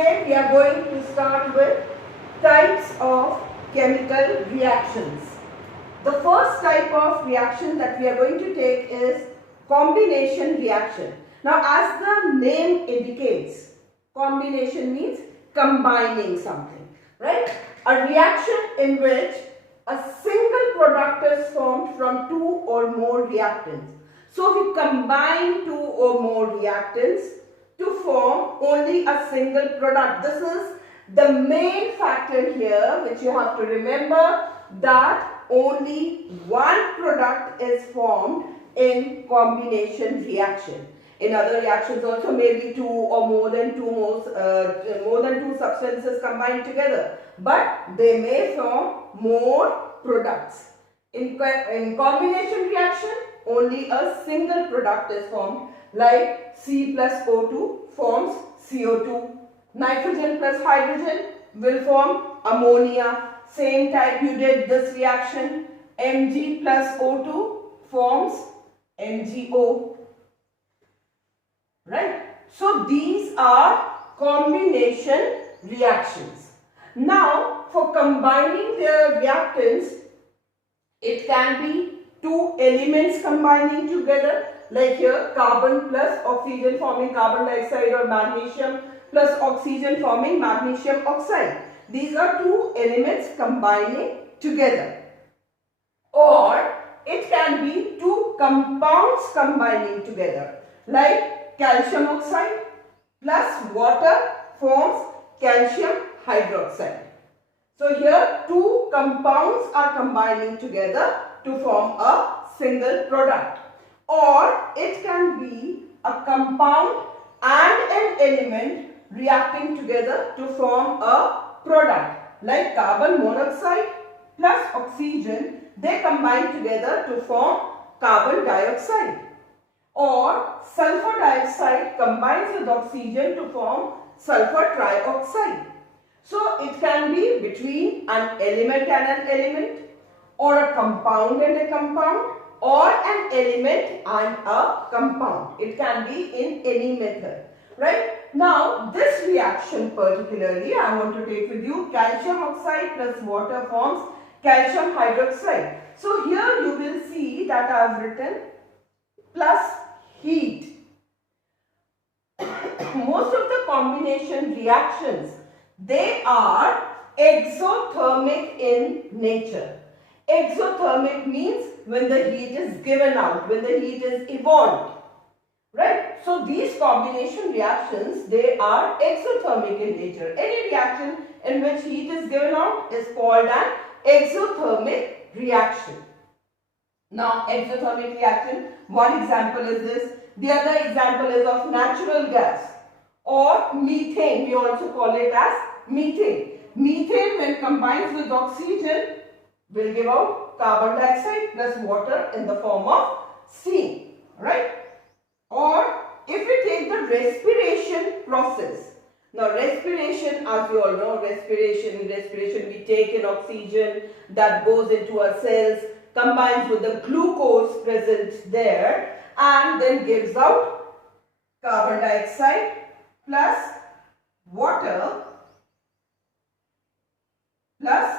Today we are going to start with types of chemical reactions. The first type of reaction that we are going to take is combination reaction. Now, as the name indicates, combination means combining something, right? A reaction in which a single product is formed from two or more reactants. So we combine two or more reactants to form only a single product. This is the main factor here which you have to remember, that only one product is formed in combination reaction. In other reactions also maybe two or more than two substances combined together, but they may form more products. In combination reaction, only a single product is formed, like C plus O2 forms CO2. Nitrogen plus hydrogen will form ammonia. Same type you did this reaction. Mg plus O2 forms MgO. Right? So these are combination reactions. Now for combining the reactants, it can be two elements combining together, like here carbon plus oxygen forming carbon dioxide, or magnesium plus oxygen forming magnesium oxide. These are two elements combining together. Or it can be two compounds combining together, like calcium oxide plus water forms calcium hydroxide. So here two compounds are combining together to form a single product. Or it can be a compound and an element reacting together to form a product, like carbon monoxide plus oxygen, they combine together to form carbon dioxide. Or sulfur dioxide combines with oxygen to form sulfur trioxide. So it can be between an element and an element, or a compound and a compound, or an element and a compound. It can be in any method, right? Now this reaction particularly I want to take with you, calcium oxide plus water forms calcium hydroxide. So here you will see that I have written plus heat. Most of the combination reactions, they are exothermic in nature. Exothermic means when the heat is given out, when the heat is evolved, right? So these combination reactions, they are exothermic in nature. Any reaction in which heat is given out is called an exothermic reaction. Now exothermic reaction, one example is this. The other example is of natural gas or methane. We also call it as methane. Methane, when combines with oxygen, will give out carbon dioxide plus water in the form of steam, right? Or if we take the respiration process. Now respiration, as you all know, respiration we take in oxygen that goes into our cells, combines with the glucose present there, and then gives out carbon dioxide plus water plus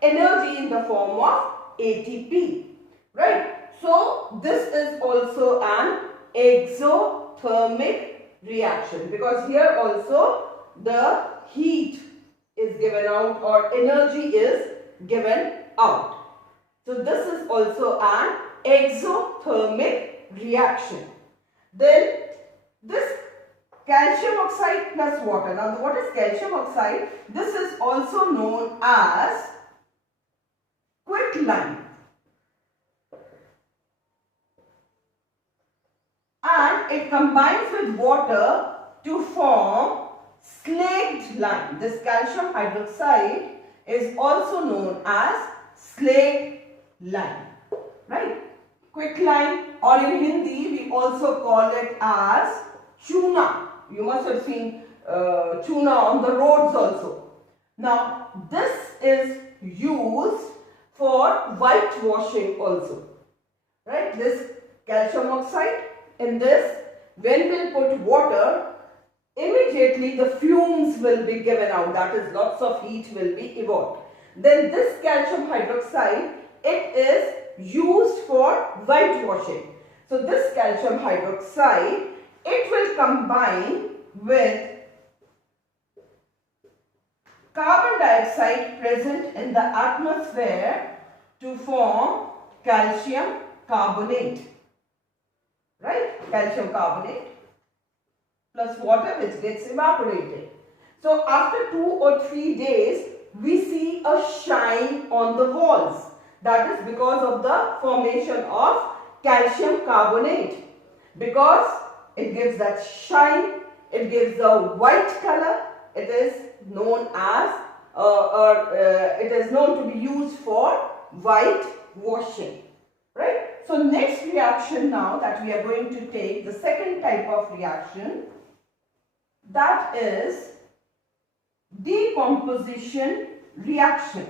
energy in the form of ATP, right? So this is also an exothermic reaction, because here also the heat is given out or energy is given out. So this is also an exothermic reaction. Then this calcium oxide plus water. Now what is calcium oxide? This is also known as quicklime, and it combines with water to form slaked lime. This calcium hydroxide is also known as slaked lime, right? Quicklime, or in Hindi we also call it as chuna. You must have seen chuna on the roads also. Now this is used for whitewashing also, right? This calcium oxide, in this, when we'll put water, immediately the fumes will be given out, that is lots of heat will be evoked. Then this calcium hydroxide, it is used for whitewashing. So this calcium hydroxide, it will combine with carbon dioxide present in the atmosphere to form calcium carbonate. Right? Calcium carbonate plus water which gets evaporated. So after 2 or 3 days, we see a shine on the walls. That is because of the formation of calcium carbonate. Because it gives that shine, it gives a white color. It is known as, it is known to be used for white washing. Right? So next reaction now that we are going to take, the second type of reaction, that is decomposition reaction.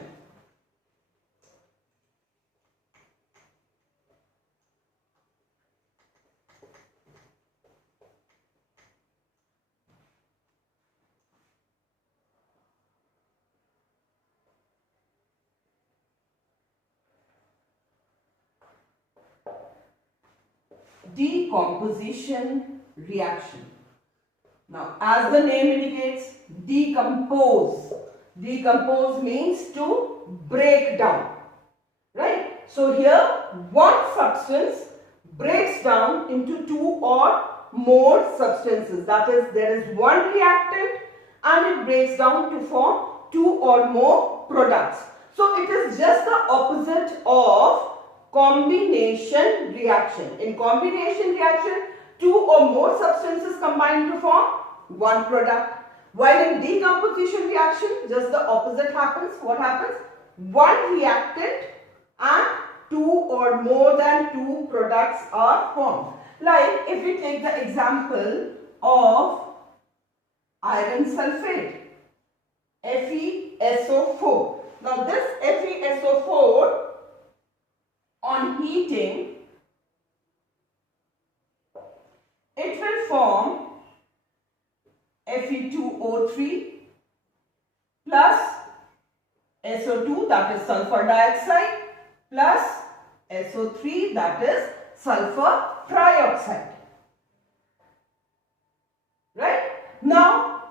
Decomposition reaction. Now, as the name indicates, decompose. Decompose means to break down. Right? So here, one substance breaks down into 2 or more substances. That is, there is one reactant and it breaks down to form 2 or more products. So it is just the opposite of combination reaction. In combination reaction, 2 or more substances combine to form one product. While in decomposition reaction, just the opposite happens. What happens? One reactant and 2 or more than 2 products are formed. Like if we take the example of iron sulfate, FeSO4. Now this FeSO4, on heating, it will form Fe2O3 plus SO2, that is sulfur dioxide, plus SO3, that is sulfur trioxide. Right? Now,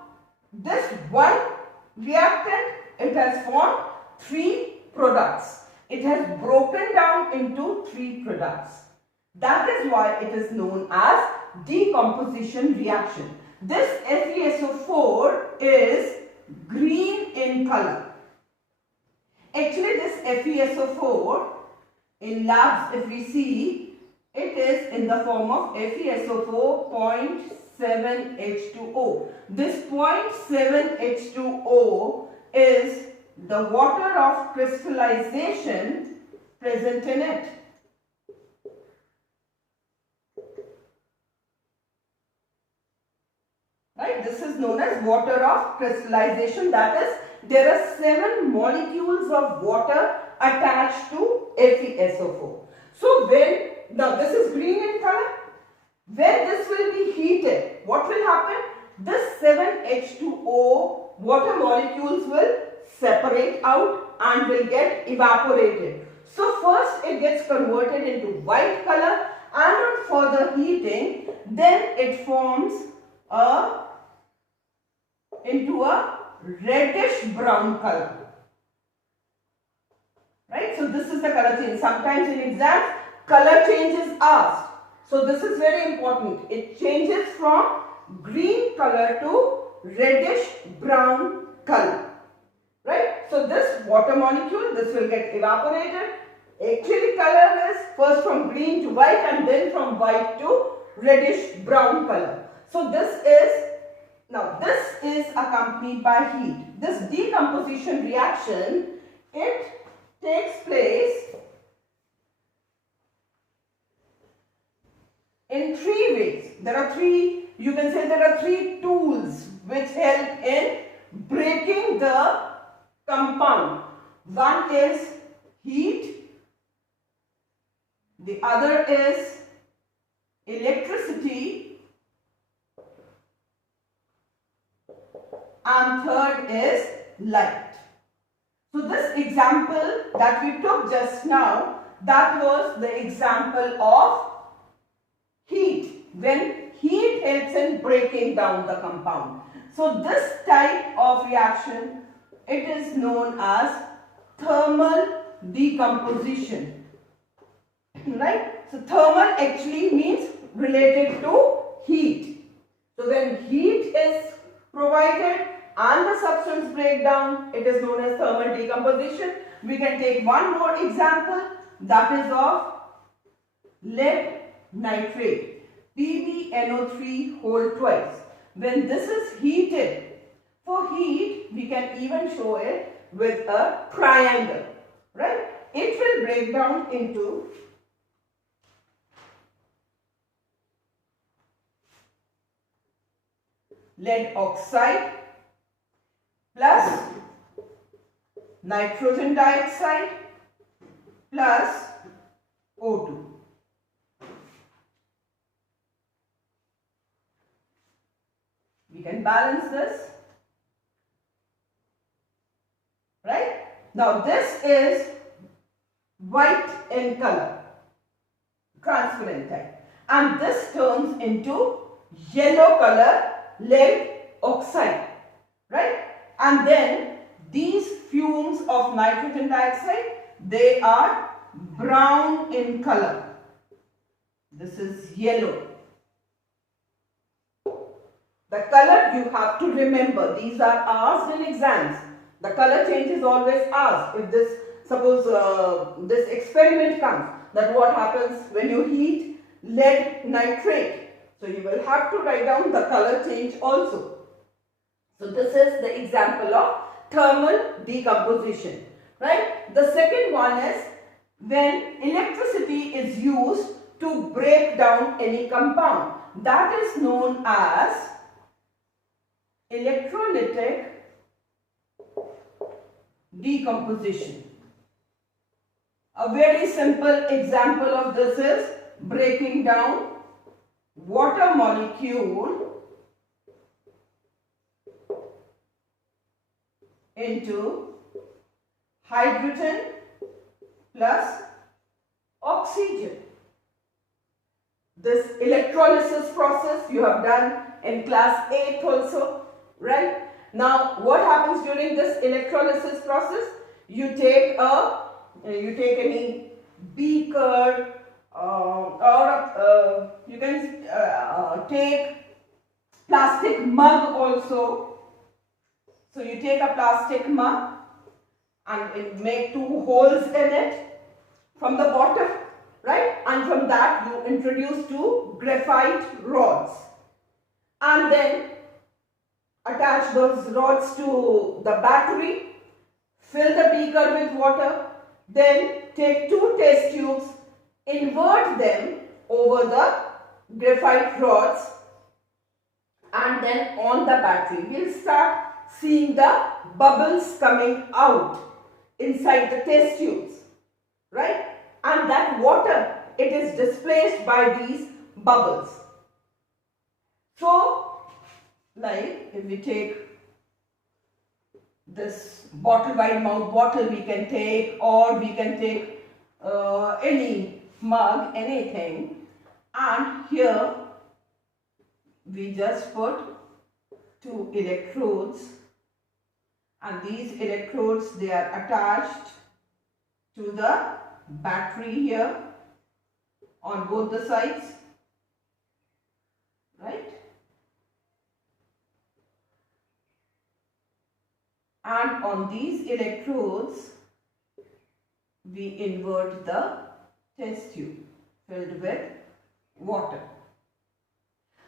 this one reactant, it has formed 3 products. It has broken down into 3 products. That is why it is known as decomposition reaction. This FeSO4 is green in color. Actually, this FeSO4 in labs, if we see, it is in the form of FeSO4 0.7H2O. This 0.7H2O is the water of crystallization present in it. Right? This is known as water of crystallization. That is, there are 7 molecules of water attached to FeSO4. So when, now this is green in color, when this will be heated, what will happen? This 7H2O water molecules will separate out and will get evaporated. So first it gets converted into white color, and on further heating, then it forms into a reddish brown color. Right? So this is the color change. Sometimes in exams, color change is asked. So this is very important. It changes from green color to reddish brown color. Right? So this water molecule, this will get evaporated. Actually color is first from green to white and then from white to reddish brown color. So this is, now this is accompanied by heat. This decomposition reaction, it takes place in 3 ways. There are 3, you can say there are 3 tools which help in breaking the compound. One is heat, the other is electricity, and third is light. So this example that we took just now, that was the example of heat, when heat helps in breaking down the compound. So this type of reaction, it is known as thermal decomposition, right? So thermal actually means related to heat. So when heat is provided and the substance breakdown, it is known as thermal decomposition. We can take one more example, that is of lead nitrate, PbNO3 whole twice. When this is heated, for heat we can even show it with a triangle, right? It will break down into lead oxide plus nitrogen dioxide plus O2. We can balance this, right? Now this is white in color, transparent type, and this turns into yellow color lead oxide, right? And then these fumes of nitrogen dioxide, they are brown in color. This is yellow. The color you have to remember, these are asked in exams. The color change is always asked. If this, suppose this experiment comes, that what happens when you heat lead nitrate. So you will have to write down the color change also. So this is the example of thermal decomposition, right? The second one is when electricity is used to break down any compound. That is known as electrolytic decomposition. A very simple example of this is breaking down water molecule into hydrogen plus oxygen. This electrolysis process you have done in class 8 also, right? Now what happens during this electrolysis process? You take any beaker or you can take plastic mug also. So you take a plastic mug and make two holes in it from the bottom, right? And from that you introduce two graphite rods and then attach those rods to the battery, fill the beaker with water, then take two test tubes, invert them over the graphite rods, and then on the battery we'll start seeing the bubbles coming out inside the test tubes, right? And that water, it is displaced by these bubbles. So like if we take this bottle wide mouth bottle, we can take, or we can take any mug, anything, and here we just put two electrodes, and these electrodes, they are attached to the battery here on both the sides, right? And on these electrodes we invert the test tube filled with water.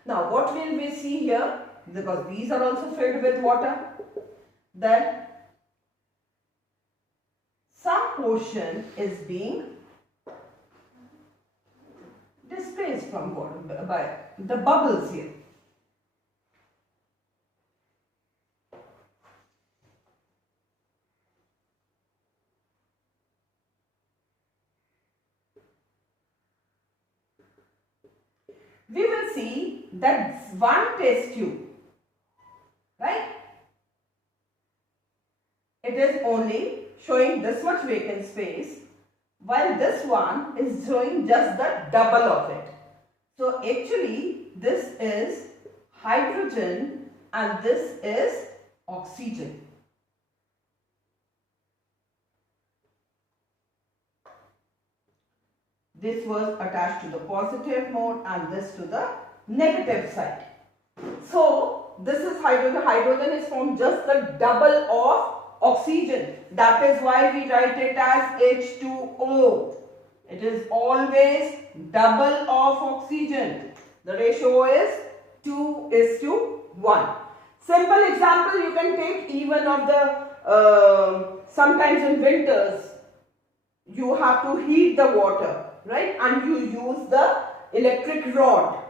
Now what will we see here? Because these are also filled with water, that some portion is being displaced from water by the bubbles here. We will see that one test tube, right? it is only showing this much vacant space, while this one is showing just the double of it. So actually this is hydrogen and this is oxygen. This was attached to the positive mode and this to the negative side. So this is hydrogen. Hydrogen is from just the double of oxygen. That is why we write it as H2O. It is always double of oxygen. The ratio is 2:1. Simple example you can take even of the sometimes in winters you have to heat the water, right? And you use the electric rod,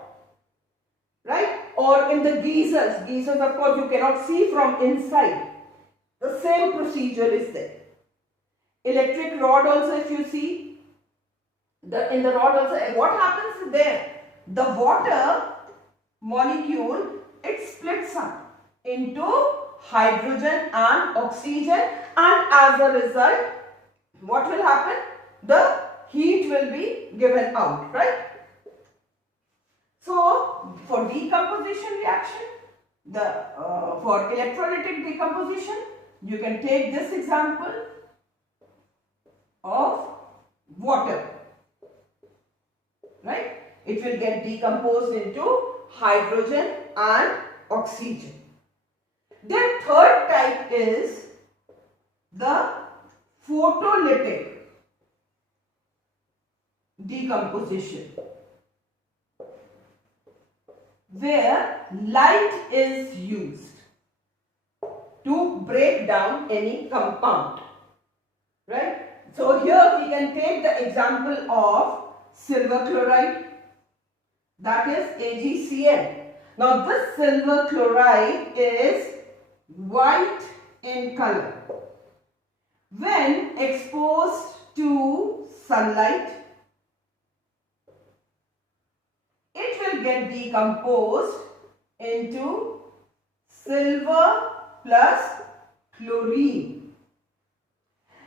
right? Or in the geysers. Geysers, of course, you cannot see from inside. The same procedure is there. Electric rod also, if you see, in the rod also, what happens there? The water molecule, it splits up into hydrogen and oxygen, and as a result, what will happen? The heat will be given out, right? So, for decomposition reaction, for electrolytic decomposition, you can take this example of water, right? It will get decomposed into hydrogen and oxygen. The third type is the photolytic decomposition, where light is used to break down any compound, right? So here we can take the example of silver chloride, that is AgCl. Now this silver chloride is white in color. When exposed to sunlight, it will get decomposed into silver plus chlorine.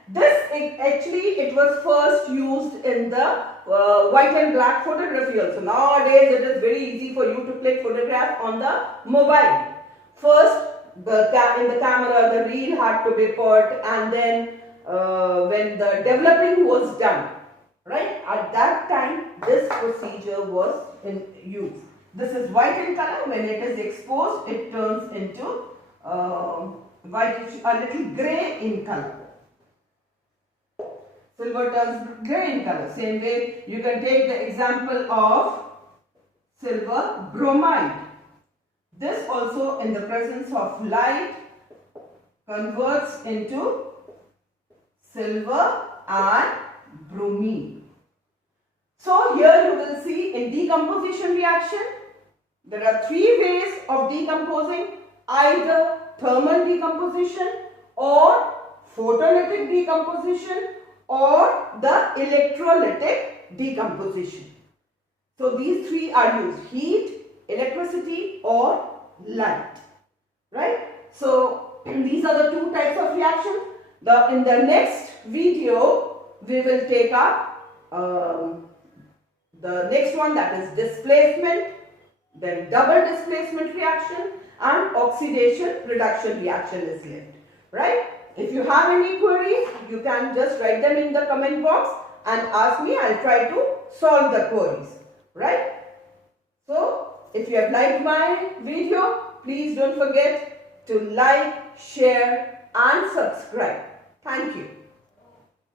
This actually it was first used in the white and black photography also. Nowadays it is very easy for you to click photograph on the mobile. First in the camera the reel had to be put, and then when the developing was done, right, at that time this procedure was in use. This is white in color. When it is exposed, it turns into whitish, a little grey in color. Silver turns grey in color. Same way you can take the example of silver bromide. This also in the presence of light converts into silver and bromine. So here you will see in decomposition reaction, there are three ways of decomposing: either thermal decomposition or photolytic decomposition or the electrolytic decomposition. So these three are used: heat, electricity or light, right? So these are the two types of reaction. In the next video we will take up the next one, that is displacement, then double displacement reaction, and oxidation reduction reaction is left, right? If you have any queries, you can just write them in the comment box and ask me. I'll try to solve the queries, right? So if you have liked my video, please don't forget to like, share and subscribe. Thank you.